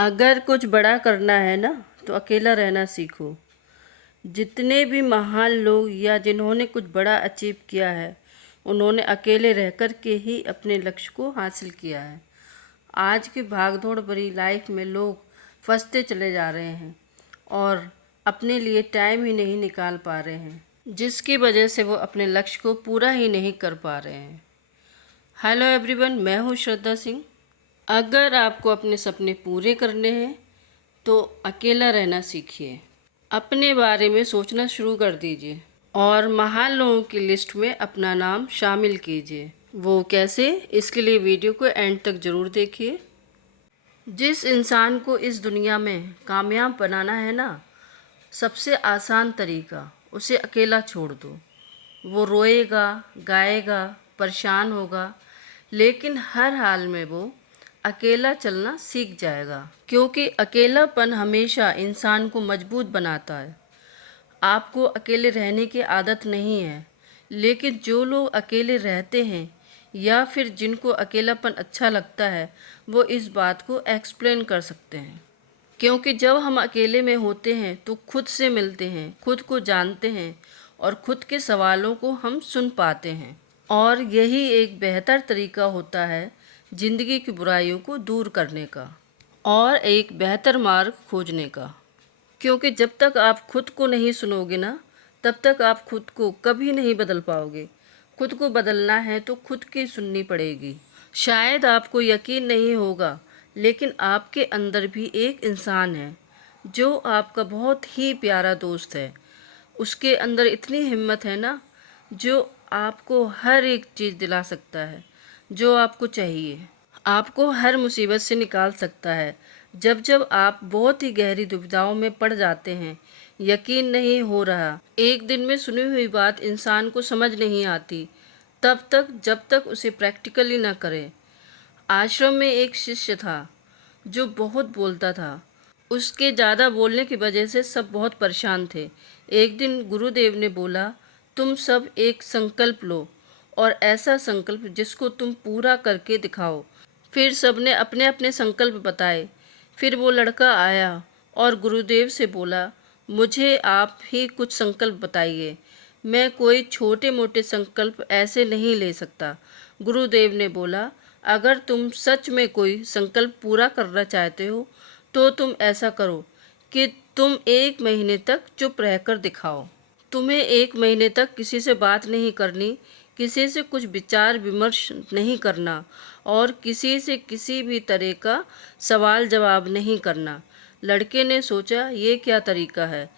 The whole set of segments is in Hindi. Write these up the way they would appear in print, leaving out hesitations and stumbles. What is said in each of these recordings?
अगर कुछ बड़ा करना है ना तो अकेला रहना सीखो। जितने भी महान लोग या जिन्होंने कुछ बड़ा अचीव किया है उन्होंने अकेले रह कर के ही अपने लक्ष्य को हासिल किया है। आज की भागदौड़ भरी लाइफ में लोग फंसते चले जा रहे हैं और अपने लिए टाइम ही नहीं निकाल पा रहे हैं, जिसकी वजह से वो अपने लक्ष्य को पूरा ही नहीं कर पा रहे हैं। हेलो एवरीवन, मैं हूँ श्रद्धा सिंह। अगर आपको अपने सपने पूरे करने हैं तो अकेला रहना सीखिए। अपने बारे में सोचना शुरू कर दीजिए और महान लोगों की लिस्ट में अपना नाम शामिल कीजिए। वो कैसे, इसके लिए वीडियो को एंड तक ज़रूर देखिए। जिस इंसान को इस दुनिया में कामयाब बनाना है ना, सबसे आसान तरीका उसे अकेला छोड़ दो। वो रोएगा, गाएगा, परेशान होगा, लेकिन हर हाल में वो अकेला चलना सीख जाएगा, क्योंकि अकेलापन हमेशा इंसान को मजबूत बनाता है। आपको अकेले रहने की आदत नहीं है, लेकिन जो लोग अकेले रहते हैं या फिर जिनको अकेलापन अच्छा लगता है वो इस बात को एक्सप्लेन कर सकते हैं। क्योंकि जब हम अकेले में होते हैं तो खुद से मिलते हैं, खुद को जानते हैं और खुद के सवालों को हम सुन पाते हैं। और यही एक बेहतर तरीका होता है ज़िंदगी की बुराइयों को दूर करने का और एक बेहतर मार्ग खोजने का। क्योंकि जब तक आप खुद को नहीं सुनोगे ना, तब तक आप खुद को कभी नहीं बदल पाओगे। खुद को बदलना है तो खुद की सुननी पड़ेगी। शायद आपको यकीन नहीं होगा, लेकिन आपके अंदर भी एक इंसान है जो आपका बहुत ही प्यारा दोस्त है। उसके अंदर इतनी हिम्मत है ना, जो आपको हर एक चीज़ दिला सकता है जो आपको चाहिए। आपको हर मुसीबत से निकाल सकता है। जब जब आप बहुत ही गहरी दुविधाओं में पड़ जाते हैं, यकीन नहीं हो रहा, एक दिन में सुनी हुई बात इंसान को समझ नहीं आती, तब तक जब तक उसे प्रैक्टिकली न करे। आश्रम में एक शिष्य था जो बहुत बोलता था। उसके ज़्यादा बोलने की वजह से सब बहुत परेशान थे। एक दिन गुरुदेव ने बोला, तुम सब एक संकल्प लो और ऐसा संकल्प जिसको तुम पूरा करके दिखाओ। फिर सबने अपने अपने संकल्प बताए। फिर वो लड़का आया और गुरुदेव से बोला, मुझे आप ही कुछ संकल्प बताइए। मैं कोई छोटे मोटे संकल्प ऐसे नहीं ले सकता। गुरुदेव ने बोला, अगर तुम सच में कोई संकल्प पूरा करना चाहते हो तो तुम ऐसा करो कि तुम 1 महीने तक चुप रहकर दिखाओ। तुम्हें 1 महीने तक किसी से बात नहीं करनी, किसी से कुछ विचार विमर्श नहीं करना और किसी से किसी भी तरह का सवाल जवाब नहीं करना। लड़के ने सोचा, ये क्या तरीका है।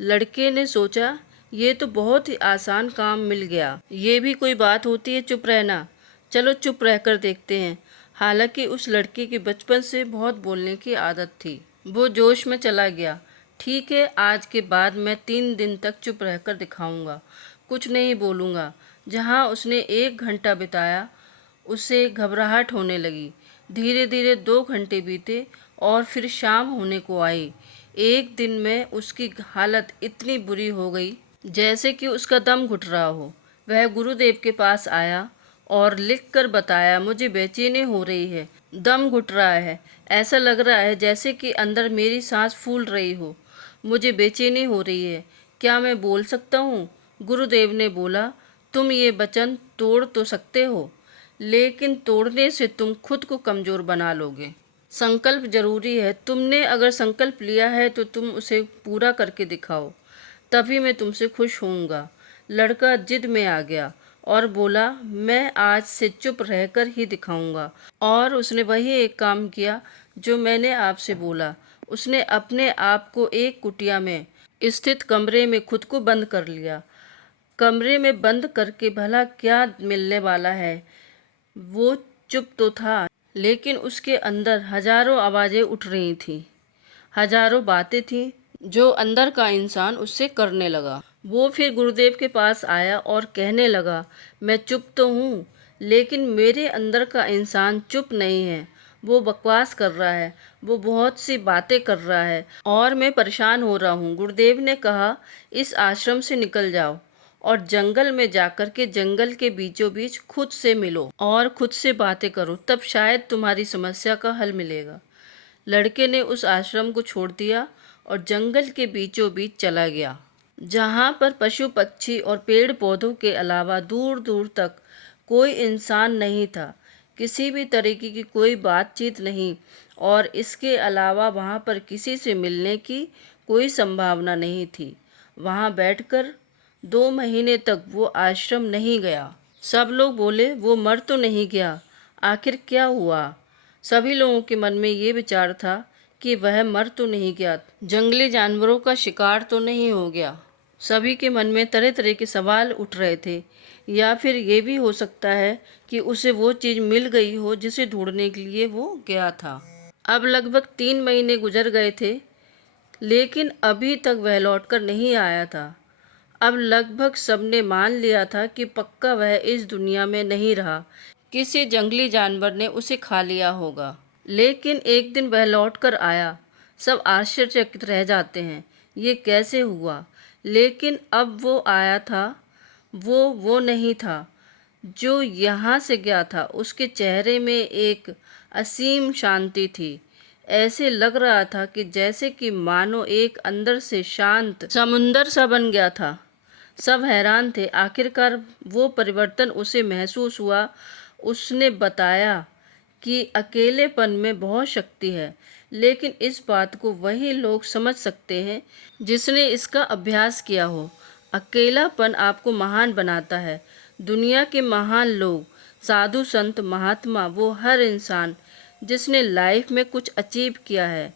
लड़के ने सोचा, ये तो बहुत ही आसान काम मिल गया। ये भी कोई बात होती है चुप रहना। चलो चुप रहकर देखते हैं। हालांकि उस लड़के की बचपन से बहुत बोलने की आदत थी। वो जोश में चला गया। ठीक है, आज के बाद मैं 3 दिन तक चुप रहकर दिखाऊंगा, कुछ नहीं बोलूँगा। जहाँ उसने 1 घंटा बिताया, उसे घबराहट होने लगी। धीरे धीरे 2 घंटे बीते और फिर शाम होने को आई। एक दिन में उसकी हालत इतनी बुरी हो गई जैसे कि उसका दम घुट रहा हो। वह गुरुदेव के पास आया और लिख कर बताया, मुझे बेचैनी हो रही है, दम घुट रहा है, ऐसा लग रहा है जैसे कि अंदर मेरी सांस फूल रही हो, मुझे बेचैनी हो रही है, क्या मैं बोल सकता हूँ। गुरुदेव ने बोला, तुम ये वचन तोड़ तो सकते हो, लेकिन तोड़ने से तुम खुद को कमज़ोर बना लोगे। संकल्प जरूरी है। तुमने अगर संकल्प लिया है तो तुम उसे पूरा करके दिखाओ, तभी मैं तुमसे खुश होऊंगा। लड़का जिद में आ गया और बोला, मैं आज से चुप रहकर ही दिखाऊंगा। और उसने वही एक काम किया जो मैंने आपसे बोला। उसने अपने आप को एक कुटिया में स्थित कमरे में खुद को बंद कर लिया। कमरे में बंद करके भला क्या मिलने वाला है। वो चुप तो था, लेकिन उसके अंदर हजारों आवाज़ें उठ रही थीं, हजारों बातें थीं जो अंदर का इंसान उससे करने लगा। वो फिर गुरुदेव के पास आया और कहने लगा, मैं चुप तो हूँ, लेकिन मेरे अंदर का इंसान चुप नहीं है। वो बकवास कर रहा है, वो बहुत सी बातें कर रहा है और मैं परेशान हो रहा हूँ। गुरुदेव ने कहा, इस आश्रम से निकल जाओ और जंगल में जाकर के जंगल के बीचों बीच खुद से मिलो और खुद से बातें करो, तब शायद तुम्हारी समस्या का हल मिलेगा। लड़के ने उस आश्रम को छोड़ दिया और जंगल के बीचों बीच चला गया, जहाँ पर पशु पक्षी और पेड़ पौधों के अलावा दूर दूर तक कोई इंसान नहीं था। किसी भी तरीके की कोई बातचीत नहीं, और इसके अलावा वहाँ पर किसी से मिलने की कोई संभावना नहीं थी। वहाँ बैठकर 2 महीने तक वो आश्रम नहीं गया। सब लोग बोले, वो मर तो नहीं गया, आखिर क्या हुआ? सभी लोगों के मन में ये विचार था कि वह मर तो नहीं गया, जंगली जानवरों का शिकार तो नहीं हो गया। सभी के मन में तरह तरह के सवाल उठ रहे थे, या फिर ये भी हो सकता है कि उसे वो चीज़ मिल गई हो जिसे ढूंढने के लिए वो गया था। अब लगभग 3 महीने गुजर गए थे, लेकिन अभी तक वह लौटकर नहीं आया था। अब लगभग सबने मान लिया था कि पक्का वह इस दुनिया में नहीं रहा, किसी जंगली जानवर ने उसे खा लिया होगा। लेकिन एक दिन वह लौटकर आया। सब आश्चर्यचकित रह जाते हैं, ये कैसे हुआ? लेकिन अब वो आया था, वो नहीं था जो यहाँ से गया था। उसके चेहरे में एक असीम शांति थी। ऐसे लग रहा था कि जैसे कि मानो एक अंदर से शांत समुंदर सा बन गया था। सब हैरान थे, आखिरकार वो परिवर्तन उसे महसूस हुआ। उसने बताया कि अकेलेपन में बहुत शक्ति है, लेकिन इस बात को वही लोग समझ सकते हैं जिसने इसका अभ्यास किया हो। अकेलापन आपको महान बनाता है। दुनिया के महान लोग, साधु संत महात्मा, वो हर इंसान जिसने लाइफ में कुछ अचीव किया है,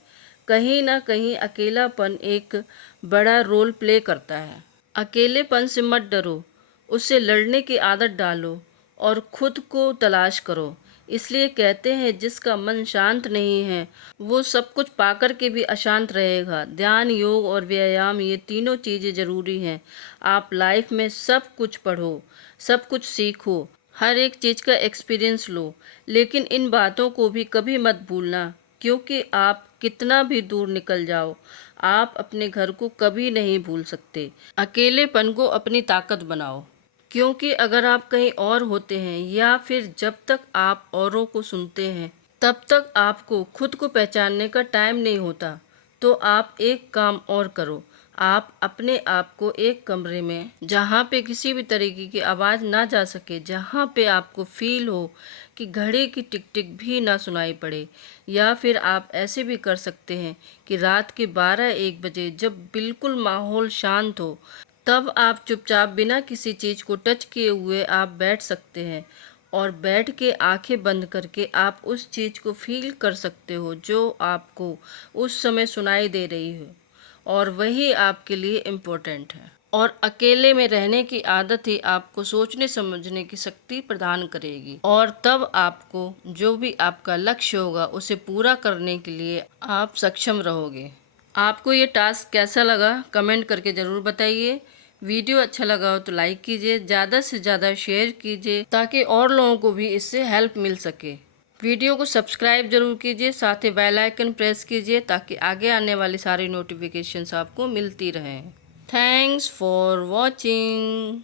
कहीं ना कहीं अकेलापन एक बड़ा रोल प्ले करता है। अकेलेपन से मत डरो, उससे लड़ने की आदत डालो और खुद को तलाश करो। इसलिए कहते हैं, जिसका मन शांत नहीं है वो सब कुछ पाकर के भी अशांत रहेगा। ध्यान, योग और व्यायाम, ये तीनों चीज़ें ज़रूरी हैं। आप लाइफ में सब कुछ पढ़ो, सब कुछ सीखो, हर एक चीज़ का एक्सपीरियंस लो, लेकिन इन बातों को भी कभी मत भूलना, क्योंकि आप कितना भी दूर निकल जाओ, आप अपने घर को कभी नहीं भूल सकते। अकेलेपन को अपनी ताकत बनाओ, क्योंकि अगर आप कहीं और होते हैं या फिर जब तक आप औरों को सुनते हैं, तब तक आपको खुद को पहचानने का टाइम नहीं होता। तो आप एक काम और करो, आप अपने आप को एक कमरे में, जहाँ पे किसी भी तरीके की आवाज़ ना जा सके, जहाँ पे आपको फील हो कि घड़ी की टिक टिक भी ना सुनाई पड़े, या फिर आप ऐसे भी कर सकते हैं कि रात के 12-1 बजे जब बिल्कुल माहौल शांत हो, तब आप चुपचाप बिना किसी चीज़ को टच किए हुए आप बैठ सकते हैं, और बैठ के आंखें बंद करके आप उस चीज़ को फील कर सकते हो जो आपको उस समय सुनाई दे रही हो, और वही आपके लिए इम्पोर्टेंट है। और अकेले में रहने की आदत ही आपको सोचने समझने की शक्ति प्रदान करेगी, और तब आपको जो भी आपका लक्ष्य होगा उसे पूरा करने के लिए आप सक्षम रहोगे। आपको ये टास्क कैसा लगा कमेंट करके ज़रूर बताइए। वीडियो अच्छा लगा हो तो लाइक कीजिए, ज़्यादा से ज़्यादा शेयर कीजिए ताकि और लोगों को भी इससे हेल्प मिल सके। वीडियो को सब्सक्राइब जरूर कीजिए, साथ ही बेल आइकन प्रेस कीजिए ताकि आगे आने वाली सारी नोटिफिकेशंस आपको मिलती रहें। Thanks for watching.